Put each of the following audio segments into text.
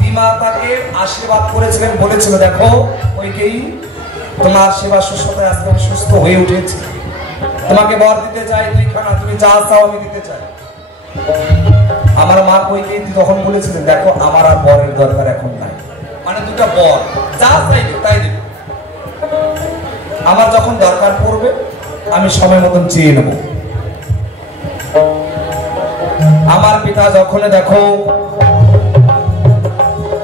বিমাতাকে আশীর্বাদ করেছিলেন, বলেছিল দেখো ওইকেই তোমার সেবা শুশ্রূষায় আজকে আমি সুস্থ হয়ে উঠেছি, তোমাকে বর দিতে চাই, দুইখানা তুমি যা চাও আমি দিতে চাই। আমার মা কইকেই তখন বলেছিলেন দেখো আমার আর বরের দরকার এখন নাই, মানে দুটা বর যা চাইবে তাই দেবে, আমার যখন দরকার পড়বে আমি সময় মতন চেয়ে নেব। আমার পিতা যখন দেখো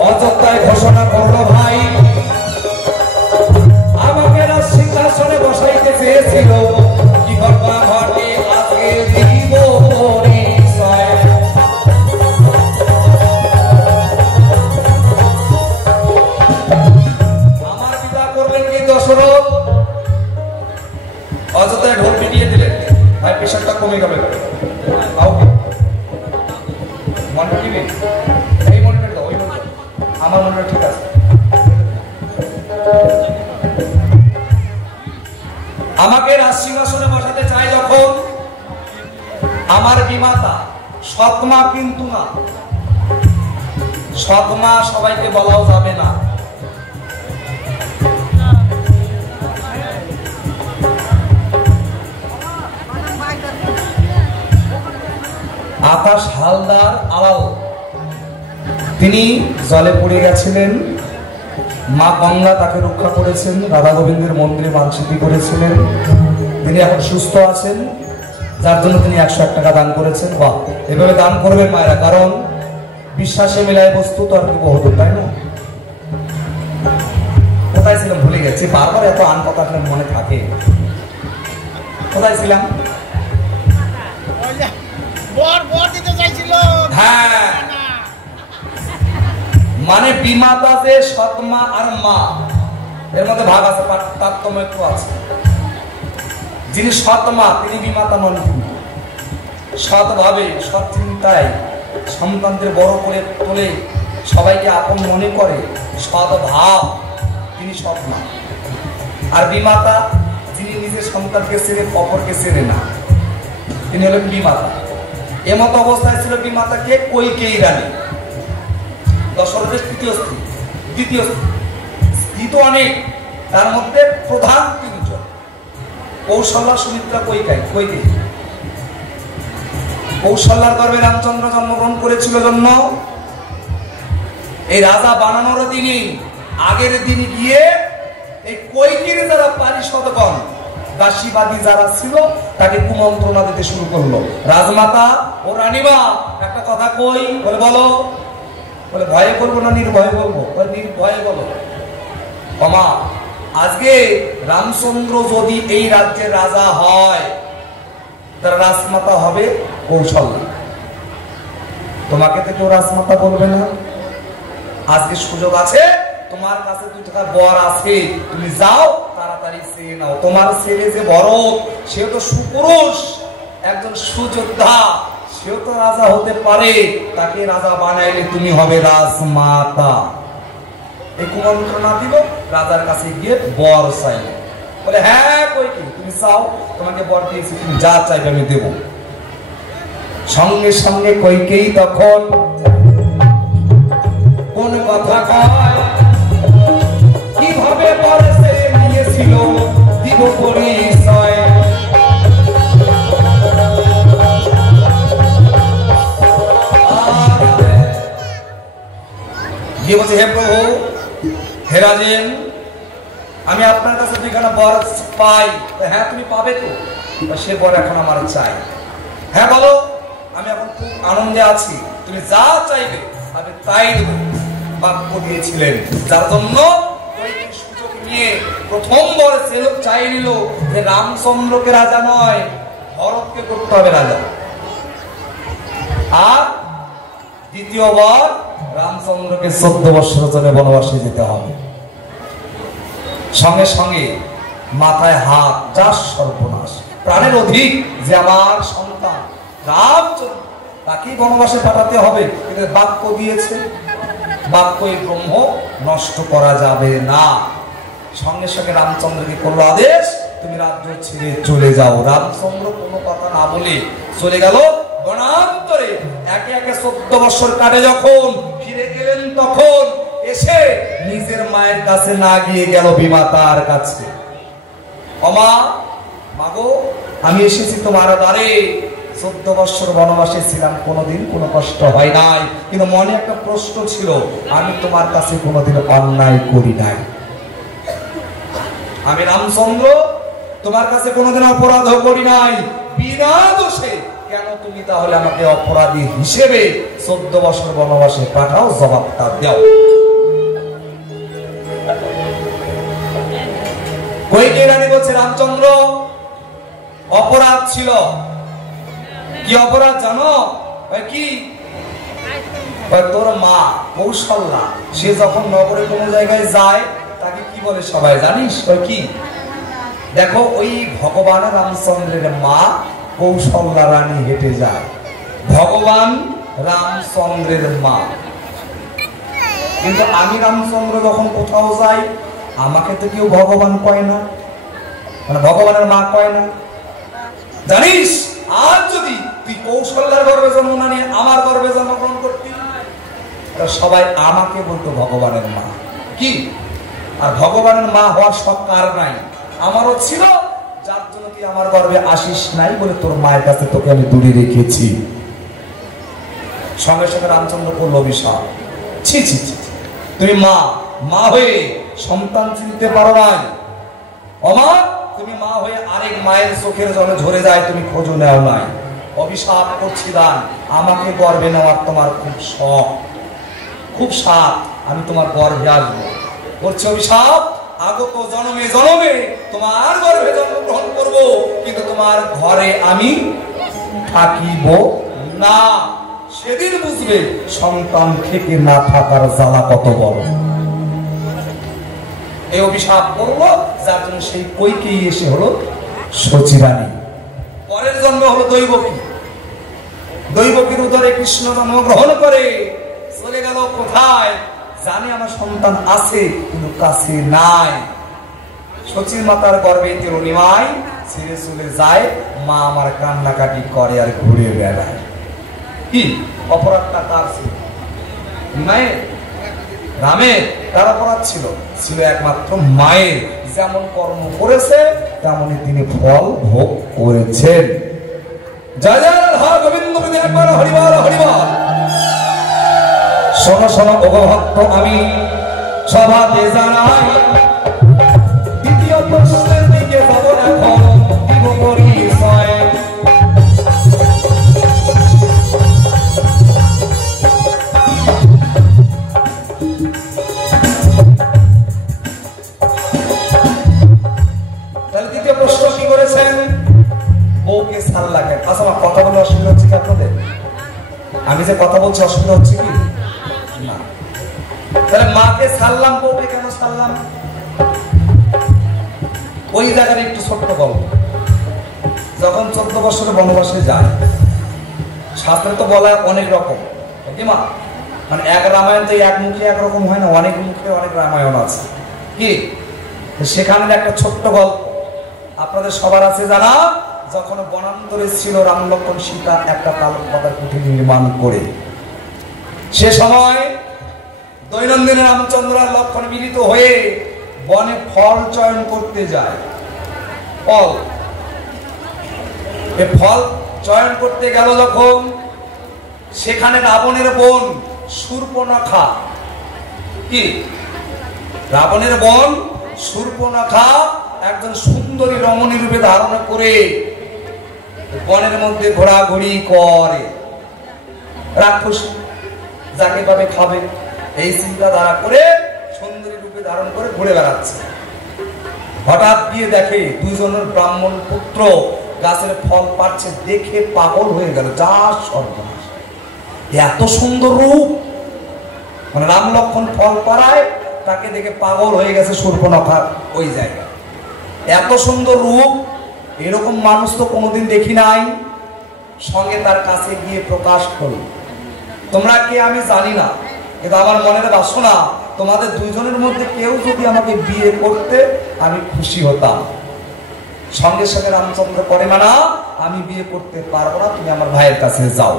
অযোধ্যায় ঘোষণা করলো ভাই আমাকে সিংহাসনে বসাইতে চেয়েছিল, কি ঘটনা ঘটে আজকে দিব পরিচয়। আমার পিতা করলেন কি দশরথ, অযোধ্যায় ঢোল পিটিয়ে দিলেন, ভাই প্রেশারটা কমে গেল, মনিটর দিবি, এই মনিটর দাও, ওই মনিটর, আমার মনিটর ঠিক আছে। আমাকে রাজসিংহাসনে বসাতে চাই যখন আমার বিমাতা, সৎমা কিন্তু না, সৎমা সবাইকে বলাও যাবে না, আকাশ হালদার আলাল তিনি জলে পড়ে গেছিলেন, মা গঙ্গা তাকে রক্ষা করেছেন, রাধা গোবিন্দের মন্দিরে মানসিদ্ধি করেছিলেন, তিনি এখন সুস্থ আছেন, যার জন্য তিনি 101 টাকা দান করেছেন। বাহ, এভাবে দান করবেন মায়েরা, কারণ বিশ্বাসে মেলায় বস্তু তো আর কি বহুদূর, তাই না? কোথায় ছিলাম ভুলে গেছি, বারবার এত আন কথা মনে থাকে, কোথায় ছিলাম? হ্যাঁ, মানে বিমাতা যে সৎমা আর মা এর মধ্যে ভাগ আছে, তারতম্য একটু আছে। যিনি সৎমা তিনি বিমাতা নন, সৎভাবে সৎ চিন্তায় সন্তানদের বড় করে তোলে, সবাইকে আপন মনে করে, সৎ ভাব, তিনি সৎমা। আর বিমাতা যিনি নিজের সন্তানকে ছেড়ে অপরকে ছেড়ে না, তিনি হলেন বিমাতা। এমত অবস্থায় ছিল বিমাতাকে কইকেয়ী রানী, দশরথের তৃতীয় স্ত্রী, দ্বিতীয় স্ত্রী তো অনেক, তার মধ্যে প্রধান 3 জন, কৌশল্যা, সুমিত্রা, কৈকেয়ী। কৌশল্যার গর্ভে রামচন্দ্র জন্মগ্রহণ করেছিল জন্য এই রাজা বানানোর দিনই আগের দিন গিয়ে এই কৈকেয়ীর যারা পারিষদগণ দাসীবাদী যারা ছিল তাকে কুমন্ত্রণা দিতে শুরু করলো, রাজমাতা ও রানীমা একটা কথা কই, বলে বলো, বলে ভয়ে বলবো না নির্ভয়ে বলবো, নির্ভয়ে বলো। মামা আজকে রামচন্দ্র যদি এই রাজ্যের রাজা হয় তার রাজমাতা হবে কৌশল্যা, তোমাকে তো কেউ রাজমাতা বলবে না। আজকে সুযোগ আছে, তোমার কাছে 2 টাকা বর আছে, তুমি যাও তাড়াতাড়ি চেয়ে নাও। তোমার ছেলে যে ভরত, সে তো সুপুরুষ, একজন সুযোদ্ধা, সেও তো রাজা হতে পারে, তাকে রাজা বানাইলে তুমি হবে রাজমাতা। এই কুমন্ত্রণা দিল, রাজার কাছে গিয়ে বর চাইলে, বলে হ্যাঁ কৈকেয়ী তুমি চাও, তোমাকে বর দিয়েছি, তুমি যা চাইবে আমি দেব। সঙ্গে সঙ্গে কৈকেয়ী তখন কোন কথা কয়, কিভাবে বর সে নিয়েছিল দিব পরিচয়। বলছে হে প্রভু, হে রাজেন, আমি আপনার কাছে 2খানা বর পাই। হ্যাঁ তুমি পাবে তো, সে বর এখন আমার চাই। হ্যাঁ বলো, আমি এখন খুব আনন্দে আছি, তুমি যা চাইবে আমি তাই দেব। বাক্য দিয়েছিলেন, যার জন্য সুযোগ নিয়ে প্রথম বর চাই নিল যে রামচন্দ্রকে রাজা নয়, ভরতকে করতে হবে রাজা। আর দ্বিতীয়বার রামচন্দ্রকে 14 বছর জন্য বনবাসে যেতে হবে। সঙ্গে সঙ্গে মাথায় হাত, যা সর্বনাশ, প্রাণের অধিক যে আমার সন্তান রামচন্দ্র, তাকেই বনবাসে পাঠাতে হবে। বাক্য দিয়েছে, বাক্যই ব্রহ্ম, নষ্ট করা যাবে না। সঙ্গে সঙ্গে রামচন্দ্রকে করলো আদেশ, তুমি রাজ্য ছেড়ে চলে যাও। রামচন্দ্র কোনো কথা না বলে চলে গেল বনান্তরে। একে একে 14 বছর কাটে, যখন ফিরে গেলেন তখন মায়ের কাছে না গিয়ে গেল বিমাতার কাছে। অমা, মাগো, আমি এসেছি তোমার দ্বারে। 14 বছর বনবাসে ছিলাম, কোনোদিন কোনো কষ্ট হয় নাই, কিন্তু মনে একটা প্রশ্ন ছিল, আমি তোমার কাছে কোনোদিন অন্যায় করি নাই। আমি রামচন্দ্র তোমার কাছে কোনোদিন অপরাধ করি নাই, বিনা দোষে কেন তুমি তাহলে আমাকে অপরাধী হিসেবে 14 বছর বনবাসে পাঠাও? জবাবটা দাও। কইকেয়ী রানী বলছে, রামচন্দ্র, অপরাধ ছিল। কি অপরাধ জানো? কি? তোর মা কৌশল্যা, সে যখন নগরে কোনো জায়গায় যায় তাকে কি বলে সবাই জানিস? কি? দেখো, ওই ভগবান রামচন্দ্রের মা কৌশল্যা রানী হেঁটে যায়, ভগবান রামচন্দ্রের মা। কিন্তু আমি রামচন্দ্র যখন কোথাও যাই, আমাকে তো কেউ ভগবান কয় না, মানে ভগবানের মা কয় না। জানিস, আজ যদি তুই কৌশল্যার গর্ভে জন্ম না নিয়ে আমার গর্ভে জন্মগ্রহণ করতি, সবাই আমাকে বলতো ভগবানের মা। কি? আর ভগবানের মা হওয়ার শখ কার নাই? আমারও ছিল, যার জন্য তুই আমার গর্ভে আসিস নাই বলে তোর মায়ের কাছে তোকে আমি দূরে রেখেছি। সঙ্গে সঙ্গে রামচন্দ্র করল অভিশাপ। ছি ছি ছি, তুমি মা হয়ে সন্তান চিনতে পারো নাই। অমা, তুমি মা হয়ে আরেক মায়ের চোখের জলে ঝরে যায়, তুমি খোঁজও নেও নাই। অভিশাপ করছি দান, আমাকে গর্ভে নেওয়ার তোমার খুব শখ, খুব সাপ, আমি তোমার গর্ভে আসবো। করছে অভিশাপ, আগত জন্মে জন্মে তোমার গর্ভে জন্মগ্রহণ করব, কিন্তু তোমার ঘরে আমি থাকিব না। সেদিন বুঝবে সন্তান থেকে না থাকার জ্বালা কত বড়। এই অভিশাপ করলো, যার জন্য সেই কইকেয়ী এসে হলো শচীরানী। পরের জন্ম হলো দৈবকী। দৈবকীর উদরে কৃষ্ণ জন্মগ্রহণ করে চলে গেল কোথায়? জানি আমার সন্তান আছে, কিন্তু কাছে নাই। শচীর মাতার গর্ভে তরুণীমায় ছেড়ে চলে যায়, মা আমার কান্নাকাটি করে আর ঘুরে বেড়ায়। কি অপরাধটা কার ছিল? মায়ের, রামের। তার অপরাধ ছিল একমাত্র মায়ের। যেমন কর্ম করেছে তেমনই তিনি ফল ভোগ করেছেন। জয় জয় রাধা গোবিন্দ, একবার হরিবল হরিবল। শোনো শোনো ওগো ভক্ত, আমি সভাতে জানাই, দ্বিতীয় প্রশ্নের দিকে যাব এখন, দিব পরিচয়। তাহলে দ্বিতীয় প্রশ্ন কি করেছেন? বউকে সাল্লা কেন? আচ্ছা, আমার কথা বলে অসুবিধা হচ্ছে কি আপনাদের? আমি যে কথা বলছি অসুবিধা হচ্ছে কি? না। তাহলে মাকে সাল্লাম, বউকে কেন সাল্লাম? ওই জায়গার একটু ছোট্ট গল্প। যখন 14 বছরের বনবাসে যায়, শাস্ত্রে তো বলা অনেক রকম, মানে এক রামায়ণ তো এক মুখে একরকম হয় না, অনেক মুখে অনেক রামায়ণ আছে। কি? সেখানে একটা ছোট্ট গল্প আপনাদের সবার আছে জানা। যখন বনান্তরে ছিল রাম লক্ষ্মণ সীতা একটা তালপাতার কুঠি নির্মাণ করে, সে সময় দৈনন্দিন রামচন্দ্র আর লক্ষ্মণ মিলিত হয়ে বনে ফল চয়ন করতে যায়। ফল চয়ন করতে গেল যখন, সেখানে রাবণের বোন শূর্পণখা, কি রাবণের বোন শূর্পণখা একজন সুন্দরী রমণী রূপে ধারণ করে বনের মধ্যে ঘোরাঘুরি করে। রাক্ষস যাকে পাবে খাবে, এই চিন্তাধারা করে সুন্দরী রূপে ধারণ করে ঘুরে বেড়াচ্ছে। হঠাৎ গিয়ে দেখে দুইজনের ব্রাহ্মণ পুত্র গাছের ফল পাচ্ছে, দেখে পাগল হয়ে গেল। যা সর্বনাশ, এত সুন্দর রূপ! মানে রাম লক্ষ্মণ ফল পাড়ায়, তাকে দেখে পাগল হয়ে গেছে শূর্পণখা ওই জায়গায়। এত সুন্দর রূপ, এরকম মানুষ তো কোনোদিন দেখি নাই। সঙ্গে তার কাছে গিয়ে প্রকাশ করল, তোমরা কে আমি জানি না, কিন্তু আমার মনের বাসনা তোমাদের দুইজনের মধ্যে কেউ যদি আমাকে বিয়ে করতে আমি খুশি হতাম। সঙ্গে সঙ্গে রামচন্দ্র করে, মানা আমি বিয়ে করতে পারবো না, তুমি আমার ভাইয়ের কাছে যাও।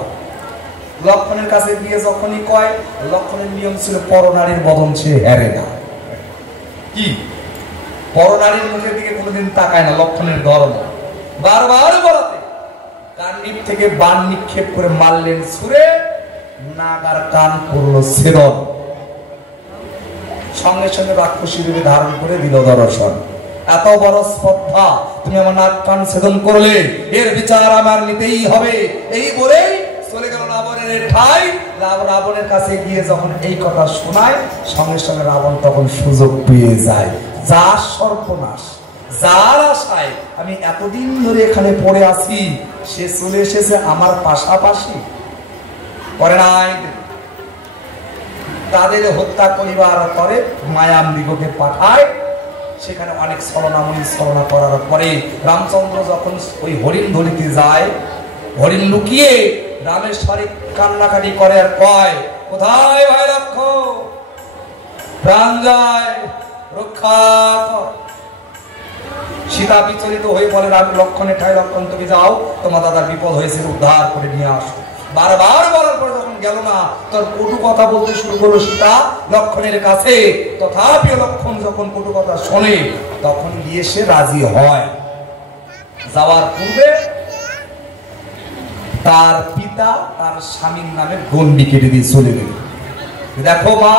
লক্ষ্মণের কাছে গিয়ে যখনই কয়, লক্ষ্মণের নিয়ম ছিল পরনারীর বদন সে হেরে না। কি পরনারীর মুখের দিকে কোনোদিন তাকায় না, লক্ষণের ধর্ম। বারবার বলাতে কান্নিপ থেকে বান নিক্ষেপ করে মারলেন ছুঁড়ে, নাগার কান করলো ছেদন। সঙ্গে সঙ্গে রাক্ষসী রূপে ধারণ করে দিল দর্শন। এত বড় স্পর্ধা, তুমি আমার নাক কান ছেদন করলে, এর বিচার আমার নিতেই হবে। এই বলেই চলে গেল রাবণের ঠাই। রাবণের কাছে গিয়ে যখন এই কথা শোনায়, সঙ্গে সঙ্গে রাবণ তখন সুযোগ পেয়ে যায়। যার সর্বনাশ, যার আশায় আমি এতদিন ধরে এখানে পড়ে আছি, সে চলে এসেছে আমার পাশাপাশি। করে নাই, তাদের হত্যা করিবার পরে মায়াম্বিককে পাঠায়। সেখানে অনেক ছলনাময়ী ছলনা করার পরে রামচন্দ্র যখন ওই হরিণ ধরিতে যায়, হরিণ লুকিয়ে রামের স্বরে কান্নাকাটি করে আর কয়, কোথায় ভাই লক্ষ্মণ, প্রাণ যায়, রক্ষা কর। সীতা বিচলিত হয়ে বলে, রাম লক্ষণের ঠাই, লক্ষণ তুমি যাও, তোমার দাদার বিপদ হয়েছে, উদ্ধার করে নিয়ে আসো। বারবার বলার পরে যখন গেল না, তোর কটু কথা বলতে শুরু করলো সীতা লক্ষণের কাছে। তথাপি লক্ষণ যখন কটু কথা শোনে, তখন গিয়ে সে রাজি হয়। যাওয়ার পূর্বে তার পিতা তার স্বামীর নামে গন্ডি কেটে দিয়ে চলে গেল। দেখো মা,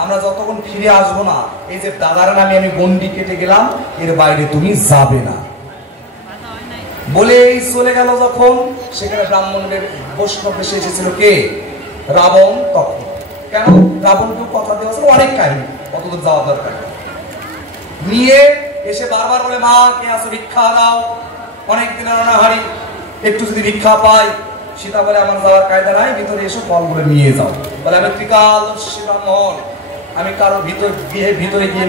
আমরা যতক্ষণ ফিরে আসবো না, এই যে দাদার নামে আমি গন্ডি কেটে গেলাম, এর বাইরে তুমি যাবে না বলে চলে গেল। যখন সেখানে ব্রাহ্মণের বৈষ্ণব এসে এসেছিল কে? রাবণ। তখন কেন রাবণকেও কথা দেওয়া ছিল, অনেক কাহিনী, অতদূর যাওয়া দরকার নিয়ে এসে বারবার বলে, মা কে আছে, ভিক্ষা দাও, অনেক দিনের অনাহারি, একটু যদি ভিক্ষা পাই। সীতা বলে, আমার যাওয়ার কায়দা নাই, ভিতরে এসে ফলগুলো নিয়ে যাও। বলে, আমি ত্রিকালদর্শী ব্রাহ্মণ, আমি কারো ভিতরে গিয়ে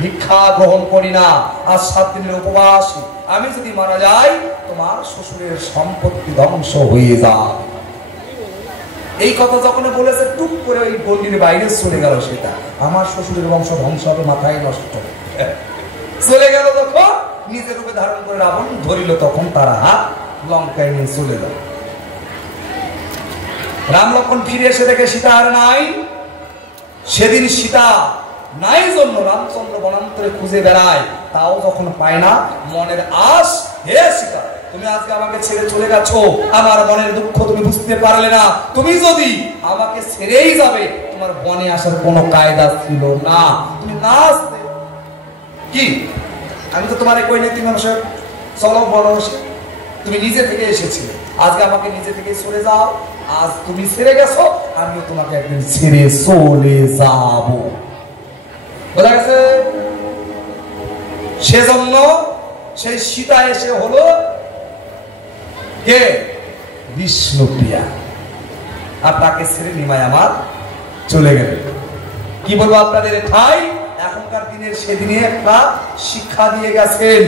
ভিক্ষা গ্রহণ করি না, আজ 7 দিনের উপবাস। আমি যদি মারা যাই, তোমার শ্বশুরের সম্পত্তি ধ্বংস হয়ে যায়। এই কথা যখন বলেছে, টুক করে ওই গন্ডির বাইরে চলে গেল সেটা। আমার শ্বশুরের বংশ ধ্বংস হবে, মাথায় নষ্ট। চলে গেল যখন, নিজের রূপে ধারণ করে রাবণ ধরিল, তখন তারা হাত লঙ্কায় নিয়ে চলে গেল। রাম লক্ষণ ফিরে এসে দেখে সীতা আর নাই। সেদিন সীতা নাই জন্য রামচন্দ্র বনান্তরে খুঁজে বেড়ায়, তাও যখন পায় না, মনের আশ, হে সীতা, তুমি আজকে আমাকে ছেড়ে চলে গেছো, আমার মনের দুঃখ তুমি বুঝতে পারলে না। তুমি যদি আমাকে ছেড়েই যাবে, তোমার বনে আসার কোনো কায়দা ছিল না, তুমি না আসতে। কি আমি তো তোমার কই নেই, তুমি মানুষের চলো বড়, তুমি নিজে থেকে এসেছিলে, আজকে আমাকে নিজে থেকে সরে যাও। আজ তুমি ছেড়ে গেছো, আমিও তোমাকে একদিন ছেড়ে চলে যাব। বোঝা গেছে? সেজন্য সেই সীতা এসে হলো কে? বিষ্ণুপ্রিয়া। আর তাকে ছেড়ে নিমাই আমার চলে গেল। কি বলবো আপনাদের ঠাই, এখনকার দিনের সেদিনে একটা শিক্ষা দিয়ে গেছেন,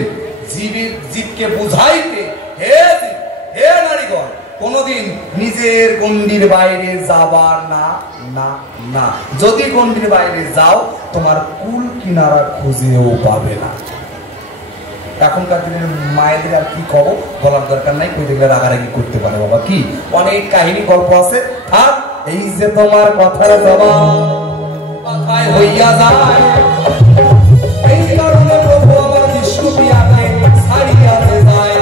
জীবকে বুঝাইতে, হে নারীগণ, কোনদিন নিজের গণ্ডির বাইরে যাবার না, না না। যদি গণ্ডির বাইরে যাও, তোমার কুল কিনারা খুঁজেও পাবে না। এখনকার দিনের মায়েদের আর কি কব, বলার দরকার নাই, কই দেখলে রাগারাগি করতে পারে বাবা। কি অনেক কাহিনী গল্প আছে। আর এই যে তোমার কথার জবাব কথায় হইয়া যায়, এই কারণে প্রভু আমার বিষ্ণুপ্রিয়াকে ছাড়িয়া যায়।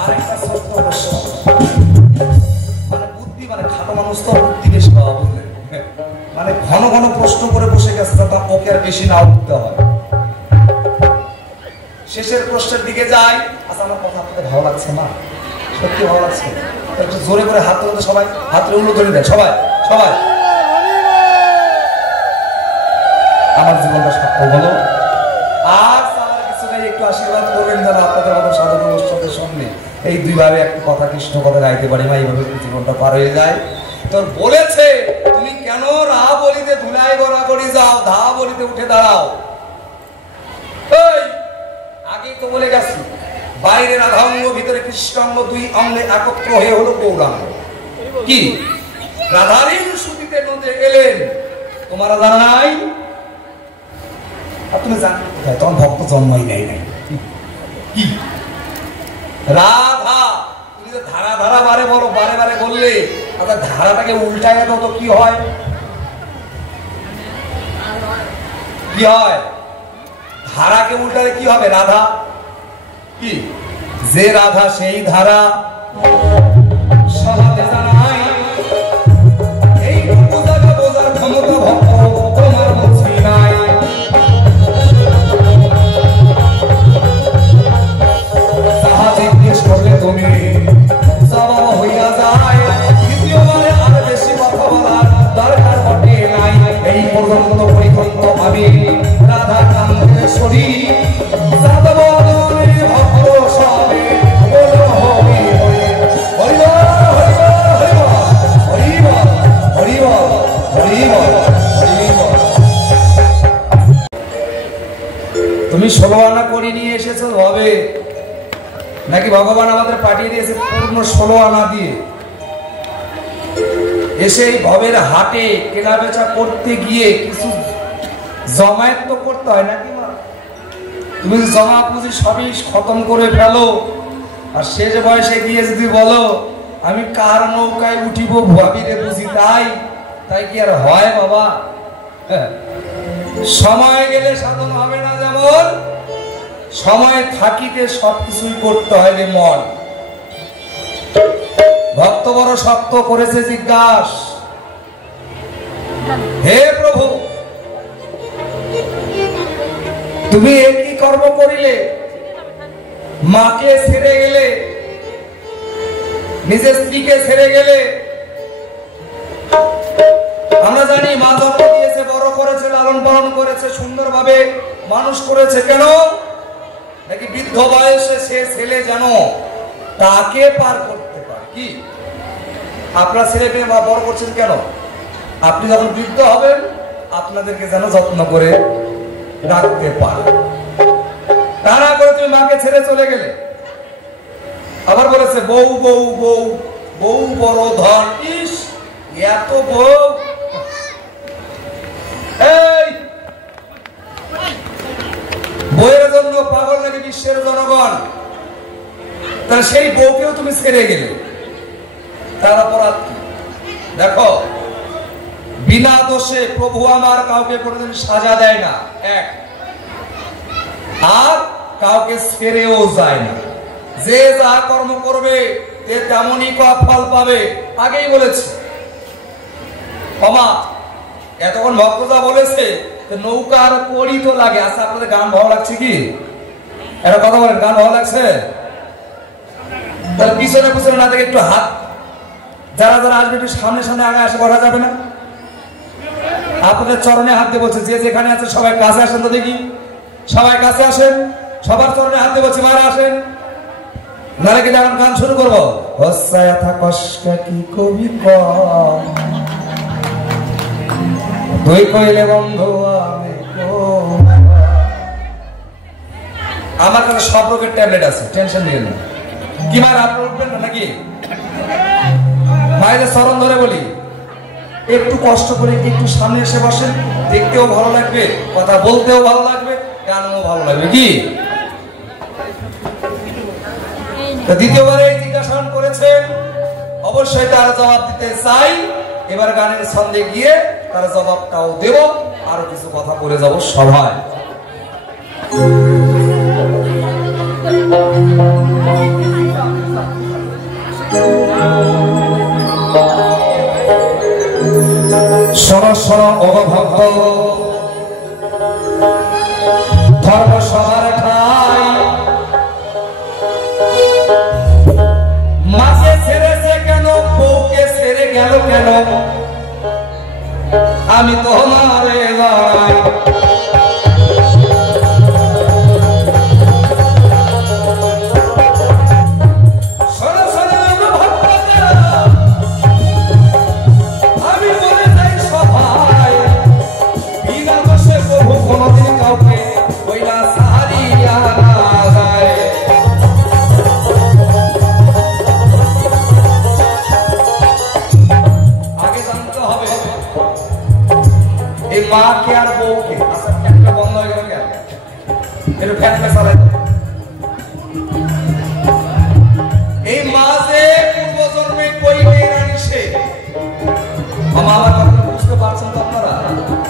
আরেকটা সত্য প্রশ্ন, মানে বুদ্ধি, মানে খাটো মানুষ তো বুদ্ধি বেশি পাওয়া, বুঝলেন? মানে ঘন ঘন প্রশ্ন করে বসে গেছে, তা ওকে আর বেশি না উঠতে হয়। শেষের প্রশ্নের দিকে যাই। আচ্ছা, আমার কথা আপনাদের ভালো লাগছে না? সত্যি ভালো লাগছে? একটু জোরে করে হাত তুলে, সবাই হাত তুলে উল্টো ধরে দেন, সবাই সবাই। আমার জীবনটা সফল হলো। আর আমার কিছু নেই, একটু আশীর্বাদ করবেন যারা আপনাদের মতো সাধু ভবিষ্যতের সামনে এই দুইভাবে একটা কথা কৃষ্ণ কথা গাইতে পারি, মা এইভাবে জীবনটা পার হয়ে যায়। তোর বলেছে, তুমি কেন রা বলিতে ধুলাই গড়াগড়ি যাও, ধা বলিতে উঠে দাঁড়াও। আগেই তো বলে গেছি, বাইরে রাধাঙ্গ, ভিতরে কৃষ্ণাঙ্গ, দুই অঙ্গে একত্র হয়ে হলো গৌরাঙ্গ। কি রাধারীন সুতিতে নদে এলেন, তোমারা জানা নাই? আর তুমি জানো কোথায়? তখন ভক্ত জন্মই নেই নাই। কি রাধা, তুমি তো ধারা ধারা বারে বলো, বারে বারে বললে আচ্ছা ধারাটাকে উল্টায় দাও তো কি হয়? কি হয়? ধারাকে উল্টালে কি হবে? রাধা কি? যে রাধা সেই ধারা সহাতে জানাই এই পূজাকে বোঝার ক্ষমতা ভক্ত তোমার মধ্যে নাই। তাহা জিজ্ঞেস করলে তুমি জবাব হইয়া যায়, দ্বিতীয়বারে আর বেশি কথা বলার দরকার ঘটে নাই। এই পর্যন্ত পরিকল্প আমি রাধা কান্তের শরীর যাদব ভক্ত সবে বলো হরি হরি হরি হরি হরি হরি হরি হরি। তুমি 16 আনা করে নিয়ে এসেছো হবে নাকি ভগবান আমাদের পাঠিয়ে দিয়েছে পূর্ণ 16 আনা দিয়ে? এসে এই ভবের হাটে কেনা বেচা করতে গিয়ে কিছু জমায়েত তো করতে হয় নাকি মা? তুমি জমা পুঁজি সবই খতম করে ফেলো আর শেষ বয়সে গিয়ে যদি বলো আমি কার নৌকায় উঠিব ভাবিরে বুঝি তাই তাই কি আর হয় বাবা? সময় গেলে সাধন হবে না, যেমন সময় থাকিতে সবকিছুই করতে হয় রে মন। ভক্ত বড় শক্ত করেছে জিজ্ঞাস, হে প্রভু তুমি একই কর্ম করিলে, মাকে ছেড়ে গেলে, নিজের স্ত্রীকে ছেড়ে গেলে। আমরা জানি মা জন্ম দিয়েছে, বড় করেছে, লালন পালন করেছে, সুন্দরভাবে মানুষ করেছে। কেন নাকি বৃদ্ধ বয়সে সে ছেলে যেন তাকে পার করতে পারে। কি আপনার ছেলে মেয়ে মা বড় করছেন কেন? আপনি যখন বৃদ্ধ হবেন আপনাদেরকে যেন যত্ন করে রাখতে পারে। তা না করে তুমি মাকে ছেড়ে চলে গেলে। আবার বলেছে বউ বউ বউ বউ বড় ধন। ইস এত বউ, এই বউয়ের জন্য পাগল নাকি বিশ্বের জনগণ? তাহলে সেই বউকেও তুমি ছেড়ে গেলে, তার অপরাধ কি? দেখো বিনা দোষে প্রভু আমার কাউকে কোনোদিন সাজা দেয় না, এক, আর কাউকে ছেড়েও যায় না। যে যা কর্ম করবে তেমনই ফল পাবে। আগেই বলেছে ক্ষমা। এতক্ষণ ভক্ত যা বলেছে নৌকার কড়ি তো লাগে। আচ্ছা আপনাদের গান ভালো লাগছে কি? একটা কথা বলেন, গান ভালো লাগছে? তাহলে পিছনে পিছনে না দেখে একটু হাত, যারা যারা আসবে একটু সামনে সামনে আগে আসে, বলা যাবে না? আপনাদের চরণে হাত দিয়ে বলছে, যে যেখানে আছে সবাই কাছে আসেন তো দেখি। সবাই কাছে আসেন, সবার চরণে হাত দিয়ে বলছে মারা আসেন, নাহলে কিন্তু এখন গান শুরু করবো। কি কবি তুই কইলে বন্ধু আমার কাছে সব রোগের ট্যাবলেট আছে, টেনশন নিয়ে না। কি মার আপনার উঠবেন না নাকি? মায়েদের চরণ ধরে বলি একটু কষ্ট করে একটু সামনে এসে বসেন, দেখতেও ভালো লাগবে, কথা বলতেও ভালো লাগবে, গানও ভালো লাগবে। কি দ্বিতীয়বারে জিজ্ঞাসা করেছেন, অবশ্যই তার জবাব দিতে চাই। এবার গানের ছন্দে গিয়ে তার জবাবটাও দেব, আরো কিছু কথা বলে যাব সভায়। শোনো শোনো ও ভক্ত, ধর্ম সবার ঠাই, মাকে ছেড়েছে কেন, বউকে ছেড়ে গেল কেন, আমি তোমারে যাই। মাকে আর বউকে, আচ্ছা ফ্যানটা বন্ধ হয়ে গেল কেন? একটু ফ্যানটা চালাই। এই মা যে পূর্ব জন্মে কই মেয়ের আনিছে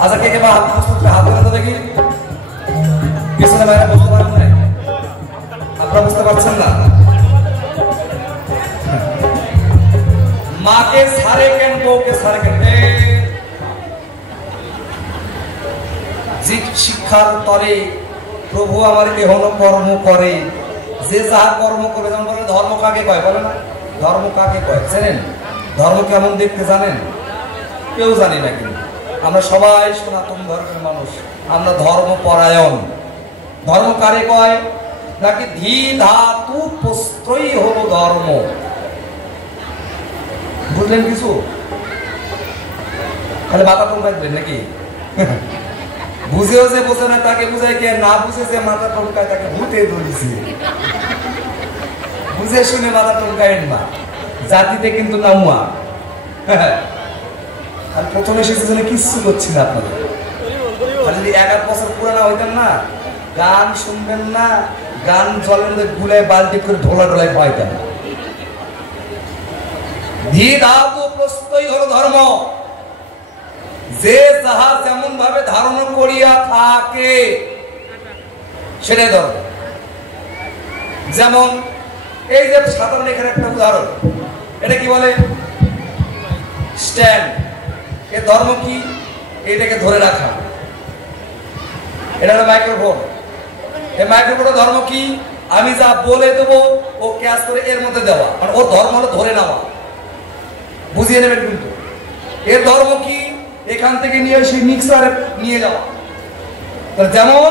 আচ্ছা কে কে বা হাত বুঝতে হাত ধরে তো দেখি পিছনে বাইরে বুঝতে পারেন না, আপনারা বুঝতে পারছেন না? মাকে সারে কেন, বউকে সারে কেন? শিক্ষার তরে প্রভু আমার এহন কর্ম করে, যে যাহা কর্ম করে। যেমন বলে ধর্ম কাকে কয়, বলে না? ধর্ম কাকে কয় জানেন? ধর্ম কেমন দেখতে জানেন? কেউ জানি না, কিন্তু আমরা সবাই সনাতন ধর্মের মানুষ, আমরা ধর্ম পরায়ণ। ধর্ম কারে কয়? নাকি ধী ধাতু প্রস্ত্রয়ী হলো ধর্ম। বুঝলেন কিছু? তাহলে মাথা টনকাইবেন নাকি? বুঝেও যে বোঝে না তাকে বুঝাই, কে না বুঝে যে মাথা টনকায় তাকে ভূতে ধরেছে। বুঝে শুনে মাথা টনকায়েন না, জাতিতে কিন্তু নামুয়া। আর প্রথমে এসেছে জন্য কিচ্ছু করছি না আপনাদের। যদি 11 বছর পুরানা হইতেন না, গান শুনবেন না, গান জলের মধ্যে গুলে বালতি করে ঢোলা ঢোলায় খাওয়াইতেন। ধী ধাতু প্রস্তুতই হলো ধর্ম। যে যাহা যেমন ভাবে ধারণ করিয়া থাকে সেটাই ধর্ম। যেমন এই যে সাধারণ এখানে একটা উদাহরণ, এটা কি বলে? স্ট্যান্ড। এর ধর্ম কি? এটাকে ধরে রাখা। এটা হলো মাইক্রোফোন। এই মাইক্রোফোনের ধর্ম কি? আমি যা বলে দেবো ও ক্যাচ করে এর মধ্যে দেওয়া, মানে ওর ধর্ম হলো ধরে নেওয়া। বুঝিয়ে নেবেন কিন্তু। এর ধর্ম কি? এখান থেকে নিয়ে সেই মিক্সারে নিয়ে যাওয়া। যেমন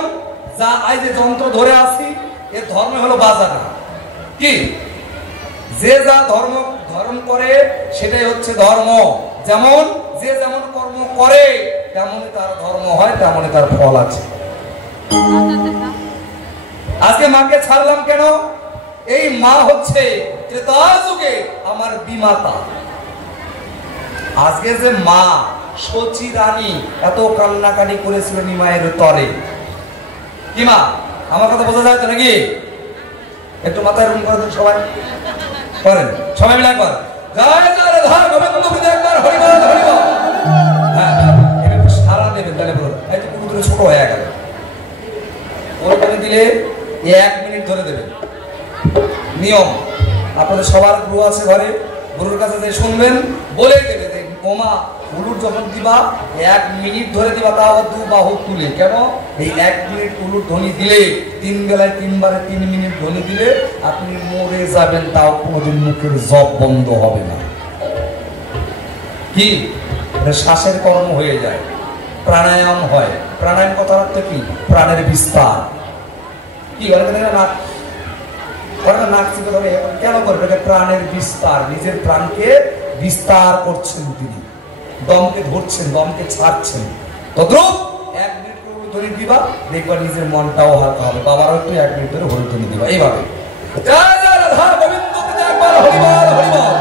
যা আই যে যন্ত্র ধরে আসি, এর ধর্ম হলো বাজানো। কি? যে যা ধর্ম ধর্ম করে সেটাই হচ্ছে ধর্ম। যেমন যে যেমন কর্ম করে তেমনই তার ধর্ম হয়, তেমনই তার ফল আছে। আজকে মাকে ছাড়লাম কেন? এই মা হচ্ছে ত্রেতা যুগে আমার বিমাতা। আজকে যে মা সচি রানী এত কান্নাকাটি করেছিল নিমায়ের তরে, কি মা? আমার কথা বোঝা যায় তো নাকি? একটু মাথায় রুম করে দেন সবাই, করেন সবাই মিলে একবার জয় জয় রাধা গোবিন্দ গোবিন্দ একবার হরি বল হরি বল। হ্যাঁ, এটা একটু সারা দেবেন, তাহলে বলুন। এই তো কুকুর ছোট হয়ে গেল, ওইখানে দিলে 1 মিনিট ধরে দেবেন। নিয়ম আপনাদের সবার গুরু আছে ঘরে, গুরুর কাছে যে শুনবেন বলে দেবে যে ওমা উলুর যখন দিবা 1 মিনিট ধরে দিবা, তাও 2 বাহু তুলে। কেন? এই 1 মিনিট উলুর ধ্বনি দিলে 3 বেলায় 3 বারে 3 মিনিট ধ্বনি দিলে আপনি মরে যাবেন, তাও কোনোদিন মুখের জপ বন্ধ হবে না। কি? শ্বাসের কর্ম হয়ে যায়, প্রাণায়াম হয়। প্রাণায়াম কথার অর্থ কি? প্রাণের বিস্তার। কি অনেকে নাক নাক চিপে ধরে কেন করবে? প্রাণের বিস্তার। নিজের প্রাণকে বিস্তার করছেন তিনি, দমকে ধরছেন, দমকে ছাড়ছেন। তদ্রুপ 1 মিনিট করে ধরে দিবা, দেখবা নিজের মনটাও হালকা হবে। বাবারও একটু 1 মিনিট ধরে হরি ধরে দিবা। এইভাবে জয় জয় রাধা গোবিন্দ একবার হরি বল হরি বল।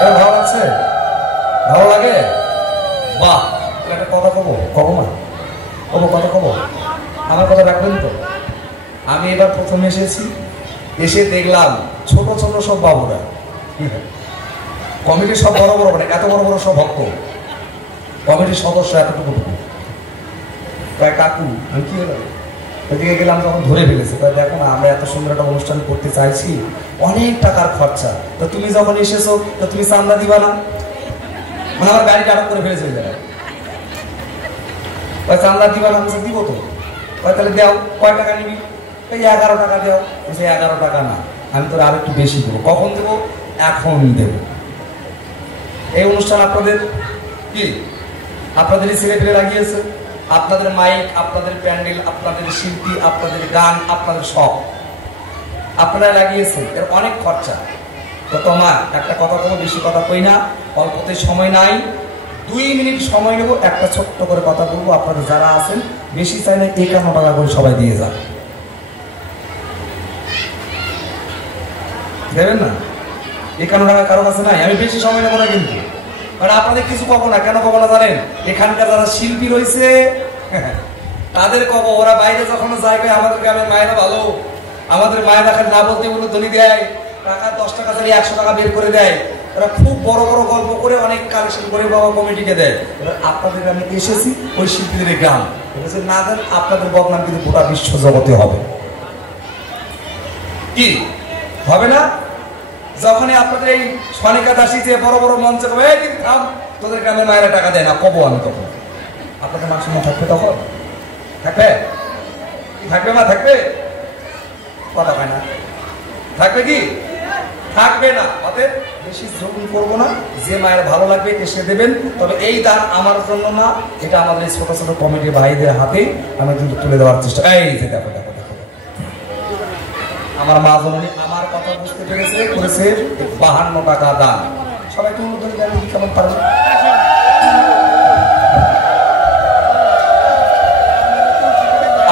এবার ভালো লাগছে? ভালো লাগে? বাহ! একটা কথা কবো, কবো না? কবো, কথা কবো? আমার কথা রাখবেন তো? আমি এবার প্রথম এসেছি, এসে দেখলাম ছোট ছোট সব বাবুরা, কমিটির সব বড় বড়, মানে এত বড় বড় সব ভক্ত, কমিটির সদস্য এতটুকু। প্রায় কাকু, আমি কি হলো ওইদিকে গেলাম, যখন ধরে ফেলেছে, দেখো না আমরা এত সুন্দর একটা অনুষ্ঠান করতে চাইছি, অনেক টাকার খরচা, তো তুমি যখন এসেছো তো তুমি চান্দা দিবা না? মানে আমার গাড়িটা আটক করে ফেলেছে ওই জায়গায়। চান্দা দিবা না? দিব তো। তাহলে দেও, কয় টাকা নিবি? 11 টাকা দেও। 11 টাকা না, আমি তোর আর একটু বেশি দেবো। কখন দেবো? এখন দেবো। এই অনুষ্ঠান আপনাদের কি? আপনাদেরই ছেলে পেলে লাগিয়েছে, আপনাদের মাইক, আপনাদের প্যান্ডেল, আপনাদের শিল্পী, আপনাদের গান, আপনাদের সব আপনারা লাগিয়েছেন। এর অনেক খরচা। তো তোমার একটা কথা বলবো, বেশি কথা কই না, অল্পতে সময় নাই, 2 মিনিট সময় নেবো, একটা ছোট্ট করে কথা বলবো। আপনাদের যারা আছেন, বেশি চাই না, 51 টাকা করে সবাই দিয়ে যান, দেবেন না? 51 টাকা কারো কাছে নাই। আমি বেশি সময় নেবো না কিন্তু, মানে আপনাদের কিছু কব না। কেন কব না জানেন? এখানকার যারা শিল্পী রয়েছে তাদের কব। ওরা বাইরে যখন যায়, আমাদের গ্রামের মায়েরা ভালো, আমাদের মায়েরা খালি না বলতে বলে ধ্বনি দেয়, টাকা 10 টাকা ধরে 100 টাকা বের করে দেয়, ওরা খুব বড় বড় গল্প করে অনেক কালেকশন করে বাবা কমিটিকে দেয়। আপনাদের আমি এসেছি ওই শিল্পীদের গান না দেন, আপনাদের বদনাম কিন্তু গোটা বিশ্ব জগতে হবে। কি হবে না? যখনই আপনাদের এই সনিকা দাসী যে বড় বড় মঞ্চে তোদের গ্রামের মায়েরা টাকা দেয় না, কব আমি তখন আপনাদের মান সম্মান থাকবে? তখন থাকবে? থাকবে না? থাকবে? কথা হয় না, থাকবে কি? থাকবে না। অতএব বেশি জরুরি করবো না, যে মায়ের ভালো লাগবে এসে দেবেন। তবে এই দান আমার জন্য না, এটা আমাদের ছোট ছোট কমিটির ভাইদের হাতেই আমি কিন্তু তুলে দেওয়ার চেষ্টা। এই যে দেখো দেখো দেখো, আমার মা জননী আমার কথা বুঝতে পেরেছে, করেছে 52 টাকা দান। সবাই একটু অনুদান দেন, কেমন পারবে?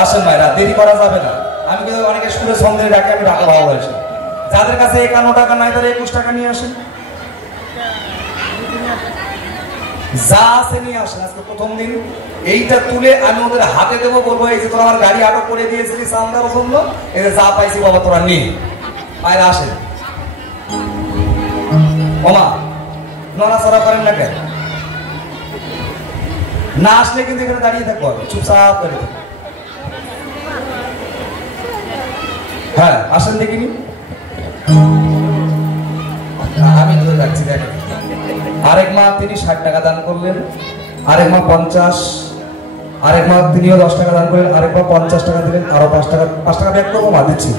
আসেন ভাইরা, দেরি করা যাবে না। আমি কিন্তু অনেকে সুরে সন্দেহে ডাকে, আমি ডাকা ভালো হয়েছে। যাদের কাছে 51 টাকা নাই তারা 21 টাকা নিয়ে আসেন, যা আছে নিয়ে আসেন। আজকে প্রথম দিন, এইটা তুলে আমি ওদের হাতে দেবো, বলবো এই যে তোরা আমার গাড়ি আটক করে দিয়েছিলি চান্দার জন্য, এই যে যা পাইছি বাবা তোরা নিয়ে বাইরে আসেন। ওমা নড়াচড়া করেন না কেন? না আসলে কিন্তু এখানে দাঁড়িয়ে থাকবো, চুপচাপ করে। হ্যাঁ আসেন দেখিনি, আমি ধরে যাচ্ছি। দেখেন আরেক মা তিনি 60 টাকা দান করলেন, আরেক মা 50, আরেক মা তিনিও 10 টাকা দান করলেন, আরেক মা 50 টাকা দিলেন, আরো 5 টাকা ব্যাক করবো, মা দিচ্ছি।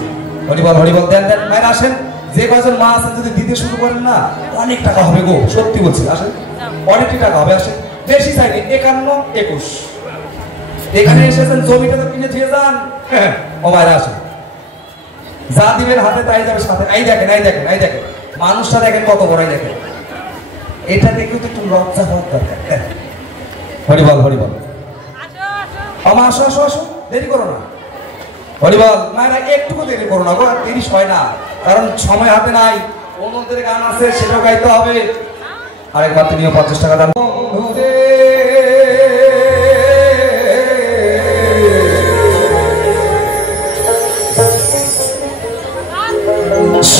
হরিবল হরিবল, দেন দেন মায়ের আসেন। যে কজন মা আছেন যদি দিতে শুরু করেন না, অনেক টাকা হবে গো, সত্যি বলছি। আসেন, অনেকটি টাকা হবে। আসেন, বেশি চাইনি, 51, 21। এখানে এসেছেন, জমিটা তো কিনে দিয়ে যান। ও মায়েরা আসেন, যা দিবেন হাতে তাই যাবে সাথে। এই দেখেন এই দেখেন এই দেখেন, মানুষটা দেখেন কত বড়, দেখেন। এটা দেখে তো একটু লজ্জা হওয়ার দরকার। হরিবল হরিবল, আমা আসো আসো আসো, দেরি করো না। হরিবল মায়েরা, একটুকু দেরি করো না গো, দেরি হয় না, কারণ সময় হাতে নাই। অন্যদের গান আছে, সেটাও গাইতে হবে। আরেকবার তিনিও 50 টাকা দাম।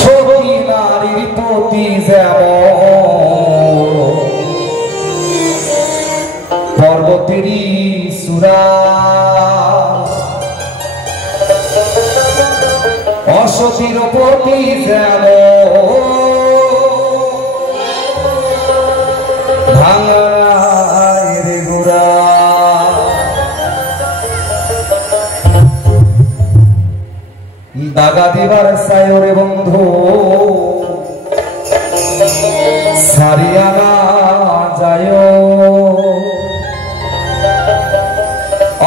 সখী নারীর প্রতি যেমন পর্বতেরই সুরা, অসখীর প্রতি যেমন ভাঙায় রে গোরা। দাগা দিবার চায় রে বন্ধু, সারিয়া না যায়,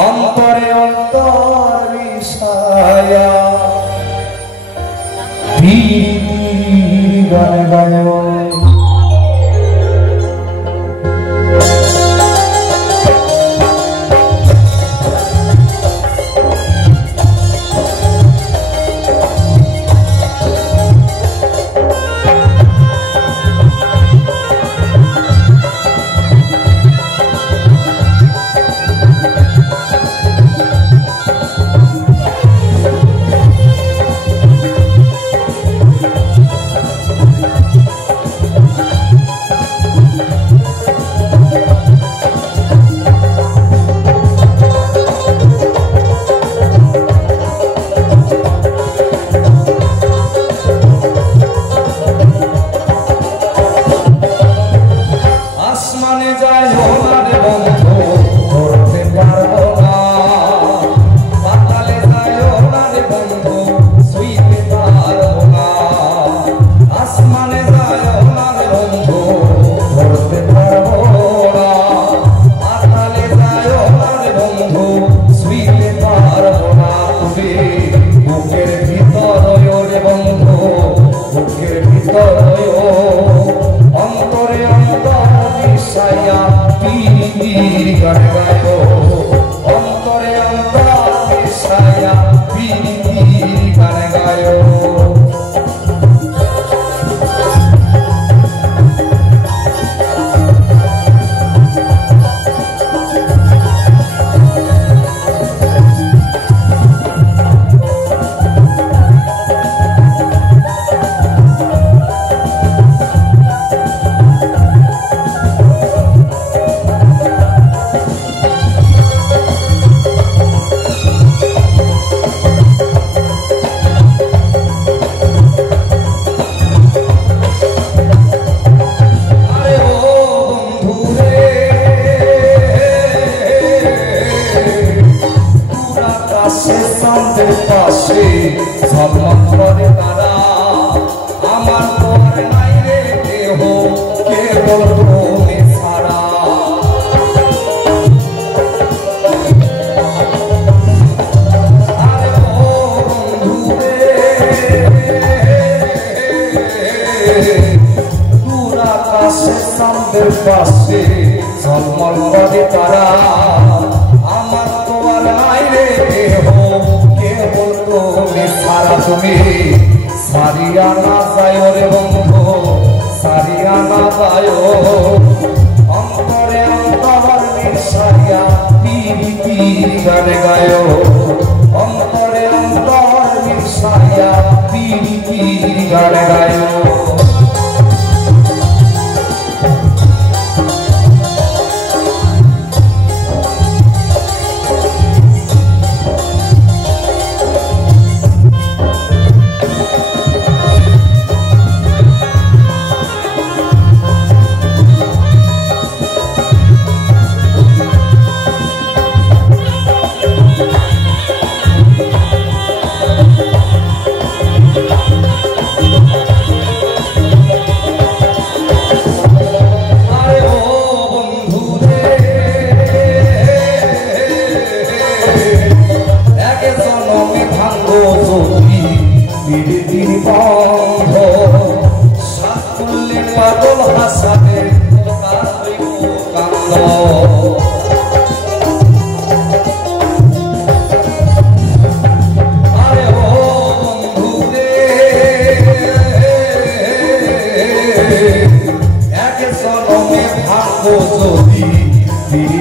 অন্তরে অন্তর মিশায়া গান গায়। পাশে ঝলমল করে তারা আমার তো আর নাই রে দেহ কেবল তুমি ছাড়া আরে ও বন্ধু রে দূর আকাশে চাঁদের পাশে ঝলমল করে তারা আমার তো আর নাই রে দেহ কেবল তুমি ছাড়া তুমি সারিয়া না যায় রে বন্ধু সারিয়া না যায় অন্তরে অন্তর মিশাইয়া পিরিতি গানে গায় অন্তরে অন্তর মিশাইয়া পিরিতি গানে গায় পাগল হাসাবে কান্দ আরে ও বন্ধু রে এক জনমে ভাঙ্গো যদি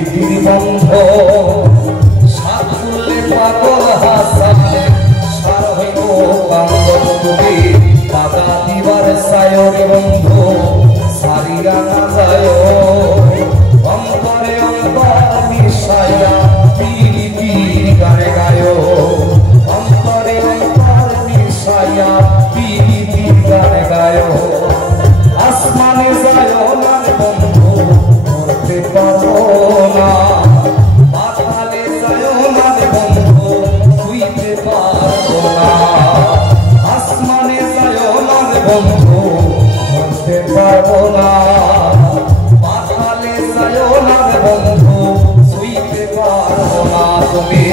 ধীরে বন্ধ সাত করলে পাগল হাসাবে সার হইব কান্দ তুমি দাদা দিবার সায়রে বন্ধু সারিয়া না যায় অন্তরে অন্তর মিশাইয়া পিরিতি গানে গায় অন্তরে অন্তর মিশাইয়া পিরিতি গানে গায় আসমানে যায় না বন্ধু করতে পারো না পাতালে যায় না বন্ধু শুইতে পারো না আসমানে যায় না বন্ধু করতে পারবো না পাতালে যায় না বন্ধু শুইতে পারবো না তুমি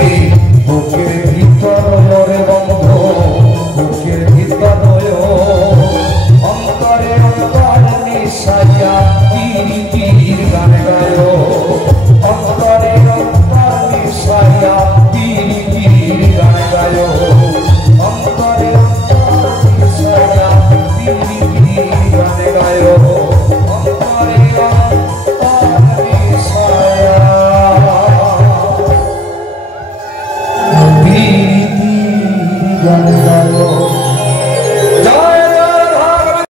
বুকের ভিতর রে বন্ধু বুকের ভিতর অন্তরে অন্তর মিশাইয়া পিরিতির গান গায় অন্তরে অন্তর মিশাইয়া পিরিতির গান গায় অন্তরে অন্তর মিশাইয়া পিরিতির গান গায় অন্তরে অন্তর মিশাইয়া পিরিতির গান